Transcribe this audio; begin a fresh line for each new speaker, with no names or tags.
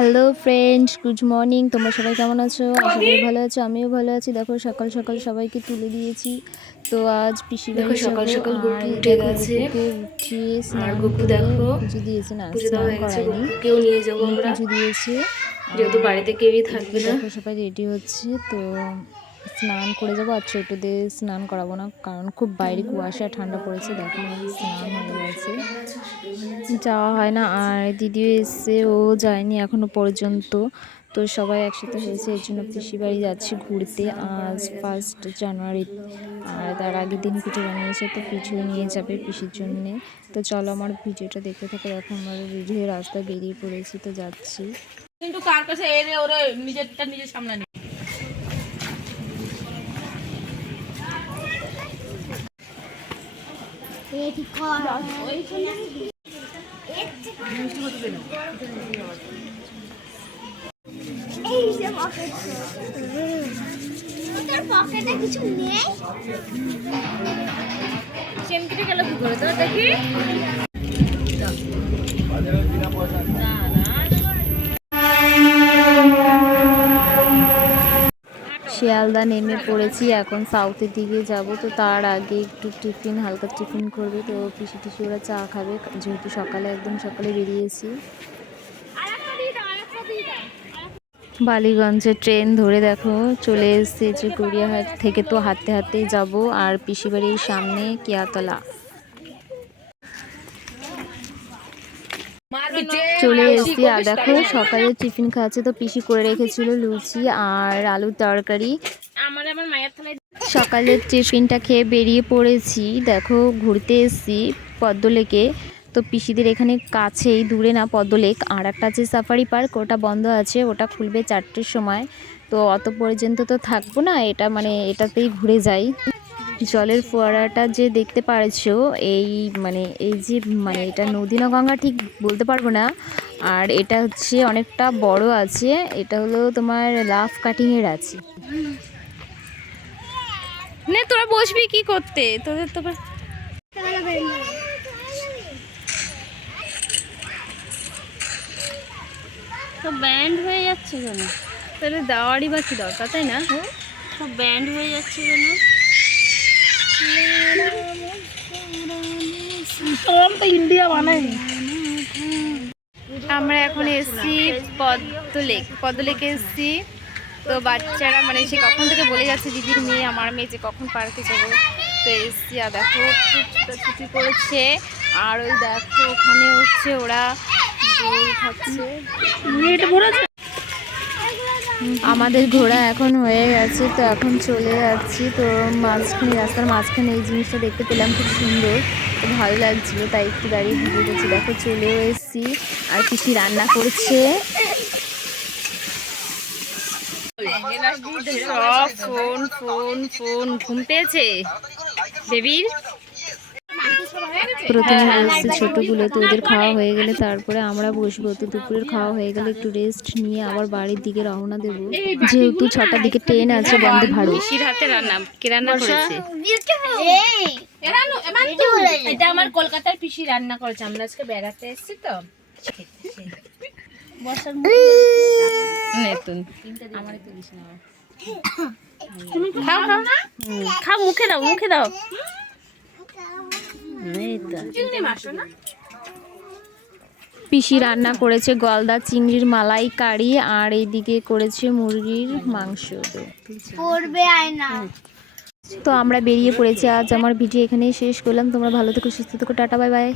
Hello friends good morning তোমরা সবাই কেমন আছো? আশা করি ভালো আছো আমিও ভালো আছি। দেখো সকাল সকাল সবাইকে তুলে দিয়েছি। তো আজ পিসি
দেখো, সকাল সকাল
আর
উঠে গেছে।
উঠিয়ে স্নান
গপু দেখো,
পুজো দিয়েছে না স্নান করায়নি।
কেউ নিয়ে যাব আমরা।
পুজো দিয়েছে।
যেহেতু বাড়িতে কেউই থাকবে না।
সবাই রেডি হচ্ছে তো স্নান করে যাব, আর ছোটোদের স্নান করাবো না, কারণ খুব বাইরে কুয়াশা, ঠান্ডা পড়েছে, দেখো স্নান হয়ে গেছে। যাওয়া হয় না, আর দিদিও এসে, ও যায়নি এখনও পর্যন্ত, তো সবাই একসাথে হয়েছে, এর জন্য পিসি বাড়ি যাচ্ছি ঘুরতে আজ ফার্স্ট জানুয়ারি আর তার আগের দিন পিঠে বানিয়েছে, তো পিঠে নিয়ে যাবে পিসির জন্যে। তো চলো আমার ভিডিওটা দেখতে থাকো, দেখো আমরা রেডি হয়ে রাস্তায় বেরিয়ে পড়েছি, তো যাচ্ছি।
কিন্তু কার কাছে এনে ওরা নিজেরটা নিজে সামলানি
পকেট কিছু নেই
চেমকিতে গেল কি করে তো দেখি
শিয়ালদা নেমে পড়েছি, এখন সাউথের দিকে যাব। তো তার আগে একটু টিফিন, হালকা টিফিন করবে। তো পিসি টিসি ওরা চা খাবে, যেহেতু সকালে একদম সকালে বেরিয়েছি। বালিগঞ্জে ট্রেন ধরে দেখো, চলে এসেছে গড়িয়াহাট থেকে। তো হাঁটতে হাঁটতেই যাব। আর পিসি বাড়ির সামনে কিয়াতলা। চলে এসেছি আর দেখো সকালে টিফিন খাচ্ছে তো পিসি করে রেখেছিল লুচি আর আলুর তরকারি। সকালের টিফিনটা খেয়ে বেরিয়ে পড়েছি দেখো ঘুরতে এসেছি পদ্মলেকে। তো পিসিদের এখানে কাছেই দূরে না পদ্মলেক। আর একটা আছে সাফারি পার্ক ওটা বন্ধ আছে ওটা খুলবে চারটের সময়। তো অত পর্যন্ত তো থাকব না এটা মানে এটাতেই ঘুরে যাই। জলের ফোয়ারাটা যে দেখতে পারছ এই মানে এই যে মানে এটা নদী না গঙ্গা ঠিক বলতে পারব না। আর এটা হচ্ছে অনেকটা বড় আছে এটা হলো তোমার লাভ কাটিংয়ের আছে।
নে তোরা বসবি কি করতে? তোদের তো সব ব্যান্ড হয়ে যাচ্ছে কেন?
তাহলে দেওয়ারই বা কি দরকার তাই না?
সব ব্যান্ড হয়ে যাচ্ছে কেন?
আমরা এখন এসছি পদ্মলেক। পদ্মলেকে এসছি। তো বাচ্চারা মানে সে কখন থেকে বলে যাচ্ছে দিদির মেয়ে, আমার মেয়ে যে কখন পার্কে যাব? তো এসছি আর দেখো ছুটি করেছে। আর ওই দেখো, ওখানে হচ্ছে ওরা খাচ্ছে। আমাদের ঘোড়া এখন হয়ে গেছে, তো এখন চলে যাচ্ছি। তো মাঝখানে, রাস্তার মাঝখানে এই জিনিসটা দেখতে পেলাম, খুব সুন্দর। তো ভালো লাগছিল, তাই একটু দাঁড়িয়ে ভিডিও করছি। দেখো, চলেও এসেছি, আর কিছু রান্না করছে। সব ফোন ফোন ফোন ঘুম পেয়েছে? বেবির প্রথমে বসছে ছোটগুলো তো ওদের খাওয়া হয়ে গেলে তারপরে আমরা বসবো। তো দুপুরের খাওয়া হয়ে গেলে একটু রেস্ট নিয়ে আবার বাড়ির দিকে রওনা দেবো। যেহেতু ছটার দিকে ট্রেন আছে বন্ধ ভাড়ো
হাতে রান্না কে রান্না করেছে? এটা আমার কলকাতার পিসি রান্না করেছে। আমরা আজকে বেড়াতে এসেছি তো। খাও খাও। খাও মুখে দাও মুখে দাও।
পিসি রান্না করেছে গলদা চিংড়ির মালাই কারি আর এইদিকে করেছে মুরগির মাংস তো।
পড়বে আয়না।
তো আমরা বেরিয়ে পড়েছি আজ আমার ভিডিও এখানেই শেষ করলাম। তোমরা ভালো থেকো সুস্থ থেকো টাটা বাই বাই।